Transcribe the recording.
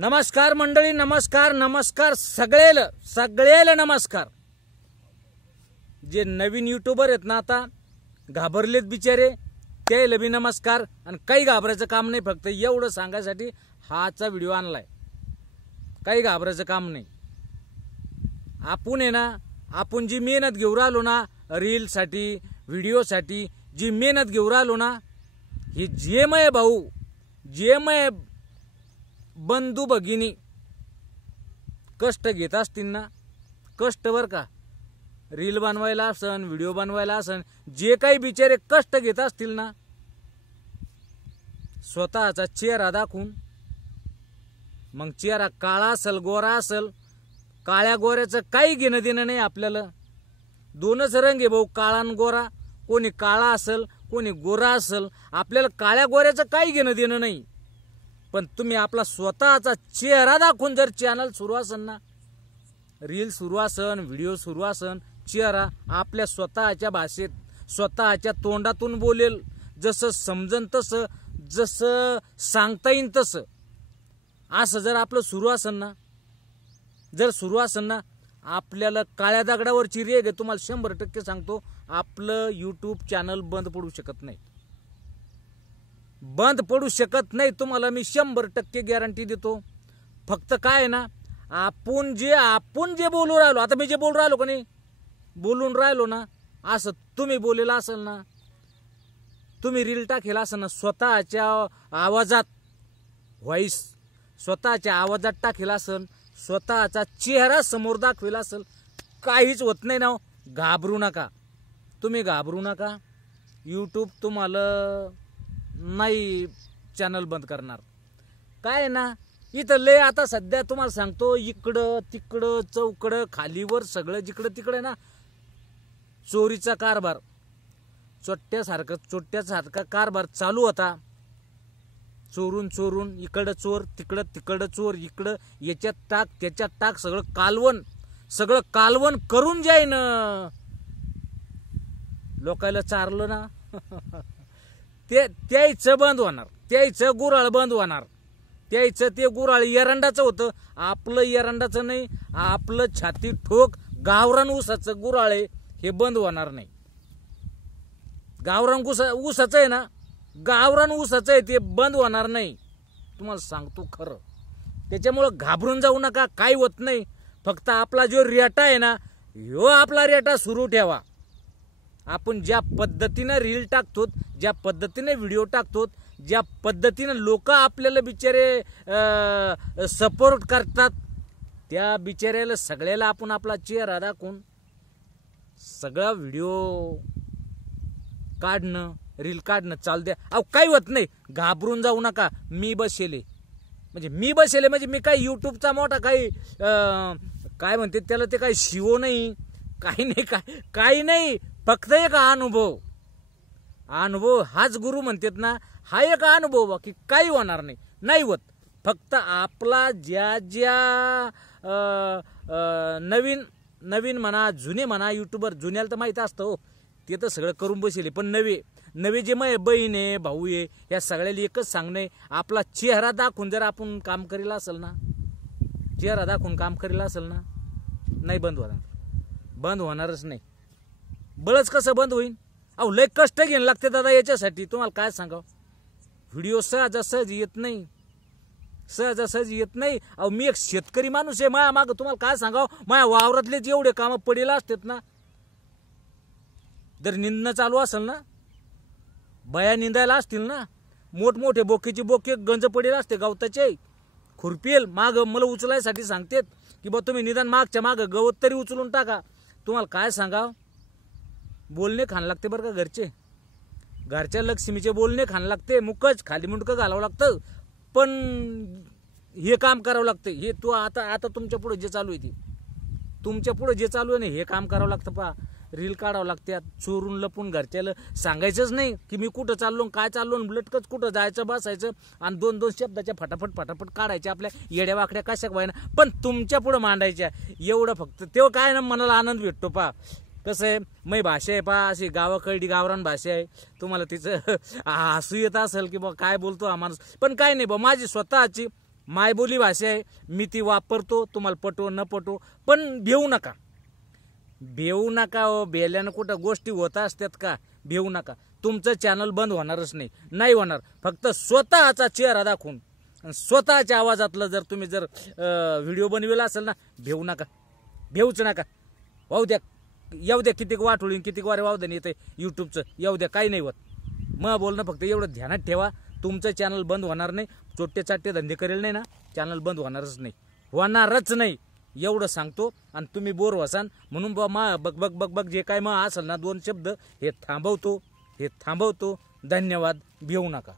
नमस्कार मंडळी, नमस्कार नमस्कार सगळेला नमस्कार। जे नवीन युट्यूबर आहेत ना आता घाबरलेत बिचारे, त्याला बी नमस्कार। आणि काही घाबरायचं काम नाही, फक्त एवढं सांगायसाठी हाचा व्हिडिओ आणलाय। काही घाबरायचं काम नाही। आपण आहे ना, आपण जी मेहनत घेऊ राहिलो ना रील साठी व्हिडिओ साठी, जी मेहनत घेऊ राहिलो ना, हे जे मय भाऊ जे मय बंधू भगिनी कष्ट घेत असतील ना, कष्ट बर का, रील बनवायला असन व्हिडिओ बनवायला असन, जे काही बिचारे कष्ट घेत असतील ना, स्वतःचा चेहरा दाखवून, मग चेहरा काळा असल गोरा असल, काळ्या गोऱ्याचं काही घेणं देणं नाही आपल्याला। दोनच रंग आहे भाऊ, काळा आणि गोरा। कोणी काळा असल कोणी गोरा असल, आपल्याला काळ्या गोऱ्याचं काही घेणं देणं नाही। पण तुम्ही आपला स्वतःचा चेहरा दाखवून जर चॅनल सुरू असन ना, रील सुरू असन व्हिडिओ सुरू असन, चेहरा आपल्या स्वतःच्या भाषेत स्वतःच्या तोंडातून बोलेल, जसं समजन तसं, जसं सांगता येईल तसं, असं जर आपलं सुरू असन ना, जर सुरू असन ना, आपल्याला काळ्या दगडावरची रेघ आहे, तुम्हाला 100% सांगतो, आपलं यूट्यूब चॅनल बंद पडू शकत नाही, बंद पडू शकत नाही। तुम्हाला मी 100% गॅरंटी देतो। फक्त काय आहे ना, आपण जे बोलू राहिलो, आता मी जे बोलू राहिलो का नाही, बोलून राहिलो ना, असं तुम्ही बोलेला असेल ना, तुम्ही रील टाकेला असेल ना, स्वतःच्या आवाजात व्हॉइस स्वतःच्या आवाजात टाकेला असेल, स्वतःचा चेहरा समोर दाखवेला असेल, काहीच होत नाही ना। घाबरू नका, तुम्ही घाबरू नका। यूट्यूब तुम्हाला नाही चॅनल बंद करणार। काय ना, इथं लय आता सध्या तुम्हाला सांगतो, इकडं तिकडं चौकडं खालीवर सगळं जिकडं तिकडे ना चोरीचा कारभार, चोट्यासारखा कारभार चालू होता। चोरून चोरून इकडं चोर तिकडं चोर, इकडं याच्यात टाक त्याच्यात टाक, सगळं कालवण करून जाईन लोकायला चारलं ना त्याचं बंद होणार, त्याचं गुराळ बंद होणार, त्याचं ते गुराळ एरंडाचं होतं, आपलं एरंडाचं नाही, आपलं छाती ठोक गावरान ऊसाचं गुराळ आहे, हे बंद होणार नाही। गावरान ऊसाचं आहे ना, गावरान ऊसाचं आहे, ते बंद होणार नाही, तुम्हाला सांगतो खरं। त्याच्यामुळं घाबरून जाऊ नका, काही होत नाही। फक्त आपला जो रेटा आहे ना, ह्यो आपला रेटा सुरू ठेवा। आपण ज्या पद्धतीने रील टाकतो, ज्या पद्धतीने व्हिडिओ टाकतो, ज्या पद्धतीने लोक आपल्याला बिचारे सपोर्ट करतात, त्या बिचाऱ्याला सगळ्याला आपण आपला चेहरा दाखवून सगळा व्हिडिओ काढणं रील काढणं चालू द्या। अहो काही होत नाही, घाबरून जाऊ नका। मी बसेले म्हणजे मी काही युट्यूबचा मोठा काही काय म्हणते त्याला, ते काही शिवो नाही, काही नाही, फक्त एक अनुभव हाच गुरु म्हणतात ना, हा एक अनुभव की काही होणार नाही होत। फक्त आपला ज्या नवीन म्हणा जुने म्हणा युट्यूबर, जुन्याला तर माहित असतं हो, ते तर सगळं करून बसले, पण नवे जे मग बहीण आहे भाऊ आहे, या सगळ्याला एकच सांगणे, आपला चेहरा दाखवून जर आपण काम करेला असेल ना, चेहरा दाखवून काम करेला असेल ना, नाही बंद होणारच नाही। बळच कसं बंद होईल? अहो लय कष्ट घ्यायला लागते दादा याच्यासाठी, तुम्हाला काय सांगावं। व्हिडिओ सहजासहजी येत नाही, अहो मी एक शेतकरी माणूस आहे, माया मागं तुम्हाला काय सांगावं, माया वावरातले जेवढे कामं पडेला असतात ना, जर निंदणं चालू असेल ना, बाया निंदायला असतील ना, मोठमोठे बोके गंज पडेल असते गवताचे, खुरपेल माग मला उचलायसाठी सांगतेत की बा तुम्ही निदान मागच्या माग गवत तरी उचलून टाका। तुम्हाला काय सांगावं, बोलणे खाण लागते बरं का, घरच्या लक्ष्मीचे बोलणे खाण लागते, मुकच खाली मुंडकं घालावं लागतं, पण हे काम करावं लागतं। हे तू आता तुमच्या पुढे जे चालू आहे, तुमच्या पुढे जे चालू आहे ना, हे काम करावं लागतं। पहा रील काढावं लागते, चोरून लपून घरच्याला सांगायचंच नाही की मी कुठं चाललो काय चाललो, लटकच कुठं जायचं बसायचं, आणि दोन शब्दाच्या फटाफट काढायच्या आपल्या येड्या वाकड्या कशा व्हायना, पण तुमच्या पुढे मांडायच्या, एवढं फक्त। तेव्हा काय ना मनाला आनंद भेटतो। पा कसं आहे, मै भाषा आहे पा अशी गावाकडली गावरान भाषा आहे, तुम्हाला तिचं हसू येत असेल की बा काय बोलतो हा माणूस, पण काय नाही बा, माझी स्वतःची मायबोली भाषा आहे, मी ती वापरतो, तुम्हाला पटो न पटो, पण भिवू नका. भिवू नका हो, बेल्यानं कुठं गोष्टी होत असतात का? भिवू नका. तुमचं चॅनल बंद होणारच नाही होणार. फक्त स्वतःचा चेहरा दाखवून स्वतःच्या आवाजातलं जर तुम्ही जर व्हिडिओ बनविला असेल ना, भिवू नका, भिवूच नका. वाहू द्या, येऊ द्या, कितीक वाटोळीन कितीक वारे वाहू द्या येते यूट्यूबचं, येऊ द्या, काही नाही होत. मग बोलणं फक्त एवढं ध्यानात ठेवा, तुमचं चॅनल बंद होणार नाही. चोट्टे चाट्टे धंदे करेल नाही ना, चॅनल बंद होणारच नाही एवढं सांगतो. आणि तुम्ही बोर व्हासान म्हणून बा बग जे काय मग असेल ना 2 शब्द हे थांबवतो. धन्यवाद. भिवू नका.